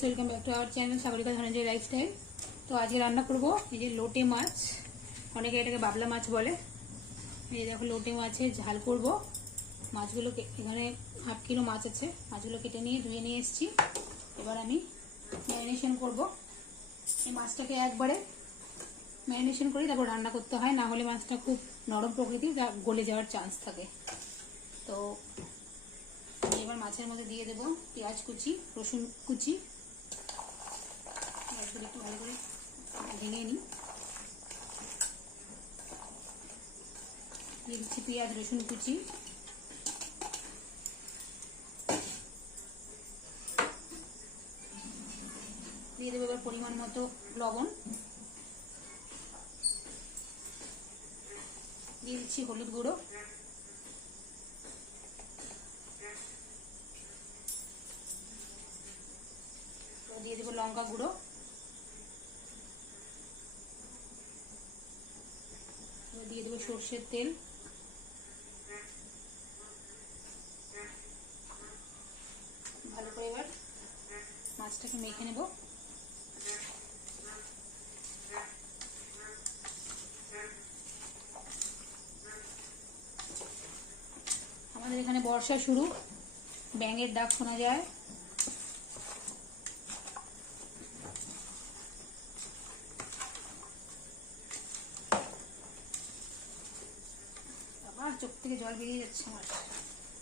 Friends, welcome back to our channel Sagarika Dhananjay lifestyle. তো আজকে রান্না করব এই যে লোটে মাছ, অনেকে এটাকে বাবলা মাছ বলে। এই দেখো লোটে মাছের ঝাল করব। মাছগুলোকে এখানে 8 কিলো মাছ আছে, মাছগুলো কেটে নিয়ে ধুয়ে নিয়ে এসেছি। এবার আমি ম্যারিনেশন করব। এই মাছটাকে একবারে ম্যারিনেশন করি তারপর রান্না করতে হয়, না হলে মাছটা খুব নরম প্রকৃতির, যা গলে যাওয়ার চান্স থাকে। তো এবার মাছের মধ্যে দিয়ে দেবো পেঁয়াজ কুচি, রসুন কুচি। মাছগুলো একটু ভালো করে ভেঙে নিই। দিয়ে দিচ্ছি পেঁয়াজ রসুন কুচি, দিয়ে দেবো এবার পরিমাণ মতো লবণ, দিয়ে দিচ্ছি হলুদ গুঁড়ো, দিয়ে দেবো লঙ্কা গুঁড়ো, দিয়ে দেবো সর্ষের তেল, ভালো করে এবার মাছটাকে মেখে নেব। আমাদের এখানে বর্ষা শুরু, ব্যাঙের ডাক শোনা যায়। আবার চোখ থেকে জল বেরিয়ে যাচ্ছে আমার।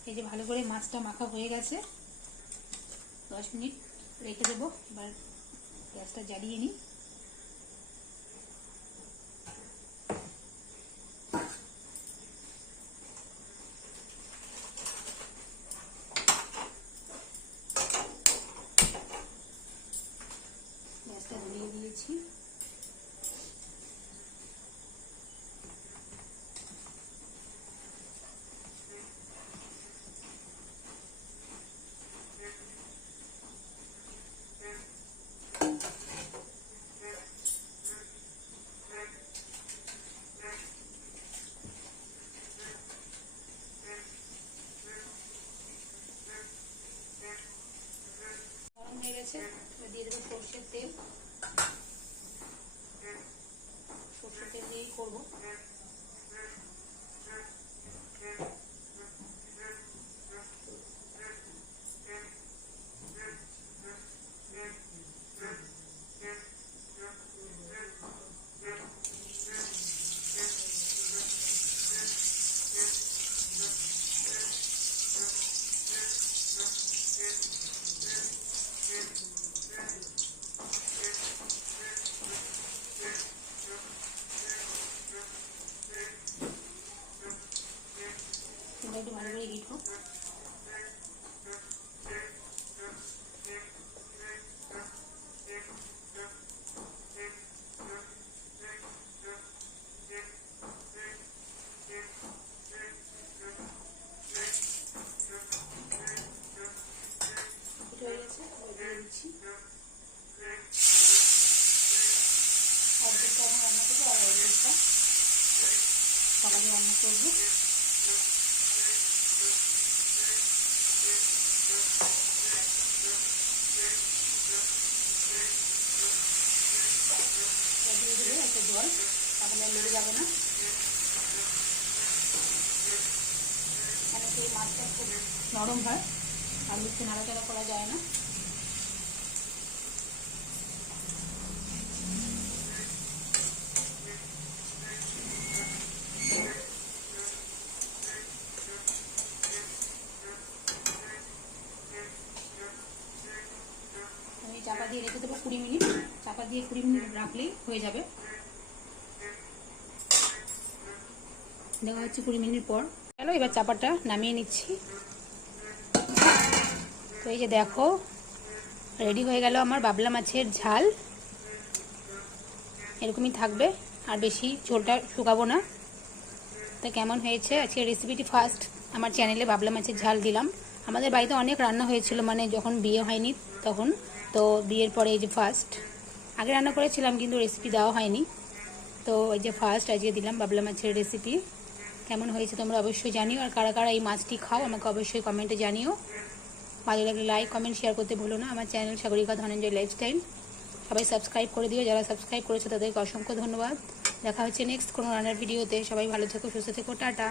এই যে ভালো করে মাছটা মাখা হয়ে গেছে, 10 মিনিট রেখে দেবো। এবার গ্যাসটা জ্বালিয়ে নিই। গ্যাসটা ধরিয়ে দিয়েছি। হয়ে গেছে, দিয়ে দেবো সর্ষের তেল। সর্ষের তেল দিয়েই করবো। একটু ভালো করে হিট হোক। হয়ে গেছে, দিয়ে দিচ্ছি। অর্ধেকটা এখন রান্না করবো আর অর্ধেকটা সকালে রান্না করবো। দিয়ে দেবো একটা জল, তাহলে আর লেগে যাবে না। কেন সেই মাছটা খুব নরম হয় আর একটু নাড়াচাড়া করা যায় না। আমি চাপা দিয়ে রেখে দেবো 20 মিনিট। চাপা দিয়ে 20 মিনিট রাখলেই হয়ে যাবে। দেখা হচ্ছে 20 মিনিট পর। চলো এবার চাপাটা নামিয়ে নিচ্ছি। তো এই যে দেখো রেডি হয়ে গেল আমার বাবলা মাছের ঝাল। এরকমই থাকবে, আর বেশি ঝোলটা শুকাবো না। তো কেমন হয়েছে আজকের রেসিপিটি? ফার্স্ট আমার চ্যানেলে বাবলা মাছের ঝাল দিলাম। আমাদের বাড়িতে অনেক রান্না হয়েছিল, মানে যখন বিয়ে হয়নি তখন। তো বিয়ের পরে এই যে ফার্স্ট, আগে রান্না করেছিলাম কিন্তু রেসিপি দেওয়া হয়নি। তো এই যে ফার্স্ট আজকে দিলাম বাবলা মাছের রেসিপি। কেমন হয়েছে তোমরা অবশ্যই জানিও, আর কারা কারা এই মাছটি খাও আমাকে অবশ্যই কমেন্টে জানিও। ভালো লাগলে লাইক কমেন্ট শেয়ার করতে ভুলো না। আমার চ্যানেল সাগরিকা ধনঞ্জয় লাইফস্টাইল সবাই সাবস্ক্রাইব করে দিও, যারা সাবস্ক্রাইব করেছো তাদেরকে অসংখ্য ধন্যবাদ। দেখা হচ্ছে নেক্সট কোনো রান্নার ভিডিওতে। সবাই ভালো থেকো, সুস্থ থেকো, টাটা।